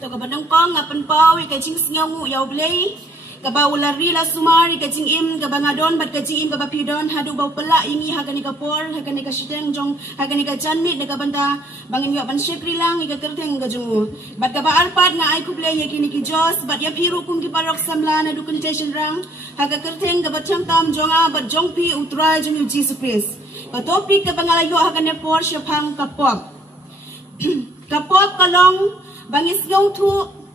to ka banang kong ngapan pau ka jing sngaw yaw blay ka ba ulari la sumari ka jing im ka bangadon bat ka jing im ka bapidon hadu bau pela ingi hagani ka por hagani ka sideng jong hagani ka janmit ka banta bangin yo ban shekri lang ka terteng ka jungu bat ka ba arpat nga ai kublay yakini ki jos bat ya piru kum ki parok samla na documentation rang haga terteng ka batam tam jonga bat jong pi utrai jong Jesus Christ ka topik ka bangalayo hagani por syapang ka pop kapop kalong bangis ngau tu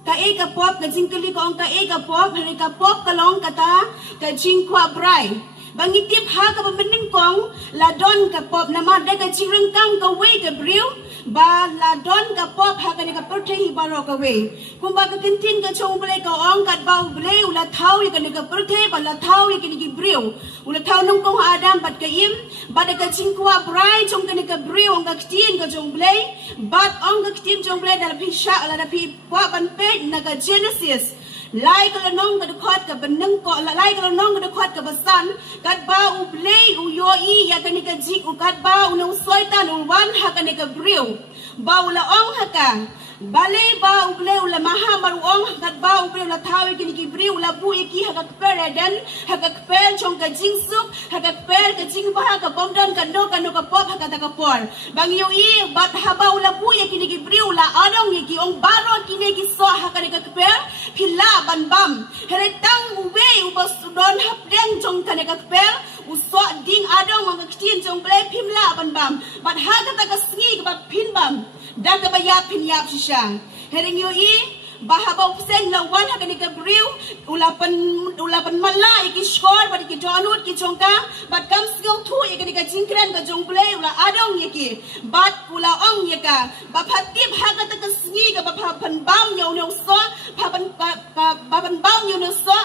ka kapop ka jingkuli ko ang ka kapop hari kapop kalong kata ka jingkwa brai bangitip ha ka pamending kong ladon kapop nama da ka jingrengkang ka we ka briu ba ladon kapop ha ka ni ka perthi baro ka we kumba ka kintin ka chong ble ka ong kat bau ble ula thau ka ni ka perthi ba la thau ka ni ki briu ula thau nong kong adam bat ka im ba da ka jingkwa brai chong ka ni ka briu ong ka tin ka chong ble bat ong ka tin chong ble da pi sha la da pi pa ban pe na ka Genesis lai ka nong ka dukhat ka beneng ko lai ka nong ka dukhat ka basan kat ba u play u yo I ya ka ni ka jik u kat ba u no soitan u wan ha ka ni ka briu ba u la ong ha ka bale ba u play u la maha maru ong kat ba u play u la thawi ki ni ki briu la bu iki ha ka pereden ha ka per chong ka jing sup ha ka per ka jing ba ha ka bomdan ka no ka pop ha ka ta ka por bang yo I bat ha ba u la bu ya ki ni ki briu la adong ye ki ong baro ki ni ki so ha ka ni ka per phila ban bam hele tang uwe ubos don hap deng jong kane ka per uso ding adong mang ktin jong ble phimla ban bam bat ha ka ta ka sngi ka phin bam da ka ba ya phin yap shisha hereng yo I bahaba upsen la wan ha kane ka briu ulapan malai ki shor bat ki donut ki jongka bat kam skill thu ye kane ka jingkran ka jong ble ula adong ye ki bat ula ong ye ka ba phatip ha ka ta ka sngi ka ba phan bam yo no so pa ban bam yo no so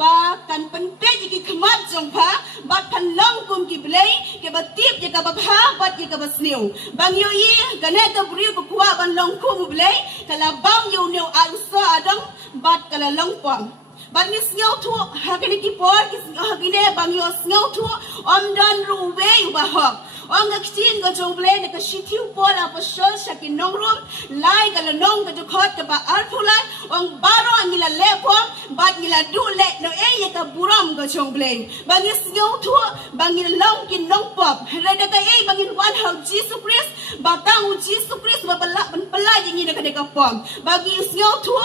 ba kan pen pe ki khmat jong pha bat phan long kum ki blei ke ba tip ye ka ba pha bat ye ka ba sniu bang yo I kane ka briu ko kwa ban long kum blei kala bam yo no al so adong bat kala long pom bat ni sniu thu ha ke ki por ki ha ki ne bang yo sniu thu om dan ru we ba hok ong ka tin ka jong blei ne ka shitiu por a pa shol shakin nong rum lai kala nong ka khot ka ba ar phulai ong baro angila le pom bat ngila du le no e ye ka buram ka jong blei bang ni sniu thu bang ni long kin nong pop re da ka e bang ni wan how Jesus Christ ba tang u Jesus Christ ba pala ban pala jingi na ka pom bagi sniu thu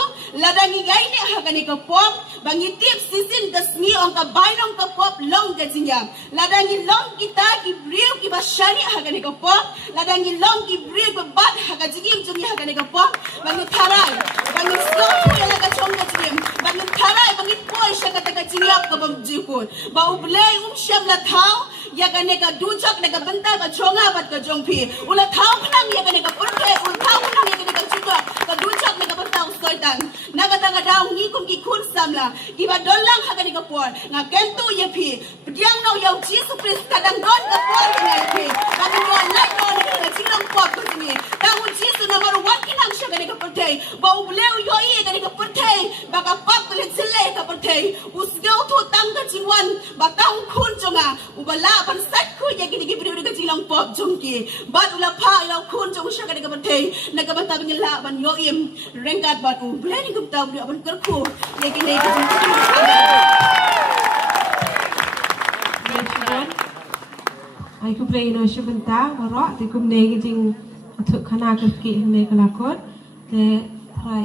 la da ngi gai ne ha ka ni ka pom bang ni tip sisin ka sni ong ka bai nong ka pop long ka jingyam la da ngi long kita ki briu ki ba shani ha ka ni ka pop la da ngi long ki briu ba bat ha ka jingim jungi ha ka ni ka pop bang ni tharai bang ni sniu thu ya la ka chong ka jingim bang ni tharai bang ni poi sha ka ta ka jingyap ka bam jikun ba u blei sham la thau ya ka ne ka du chok ne ka banta ka chonga bat ka jong phi ula thau khnang ya ka ne ka purte ul thau khnang ya ka ne ka chukwa ka du chok ne ka banta soitan na ka ta ka daw ngi kum ki khun samla ki ba dolang ha ka ne ka por nga ken tu ye phi pdiang no yaw Jesus Christ ka dang don ka por ka ne phi ka ni wa lai no ne ka jingang pop ko ni ta u Jesus na maru wat kinang sha ka ne ka purte ba u bleu yo I ka ne ka purte ba ka pop ka le sile ka purte us gau tu tang ka jingwan ba tang khun jonga u ba la ban sat khu ye ki ni ki briu ka jingang pop jong ki bat ula pha ila khun jong sha ka ne ka purte na ka ban ta bin la ban yo im rengat bat u ble ni kum ta briu ban kar khu ye ki ne ka ai ku play no sebentar barak ti kum ne jing thuk khana ke ki me kalakot te hai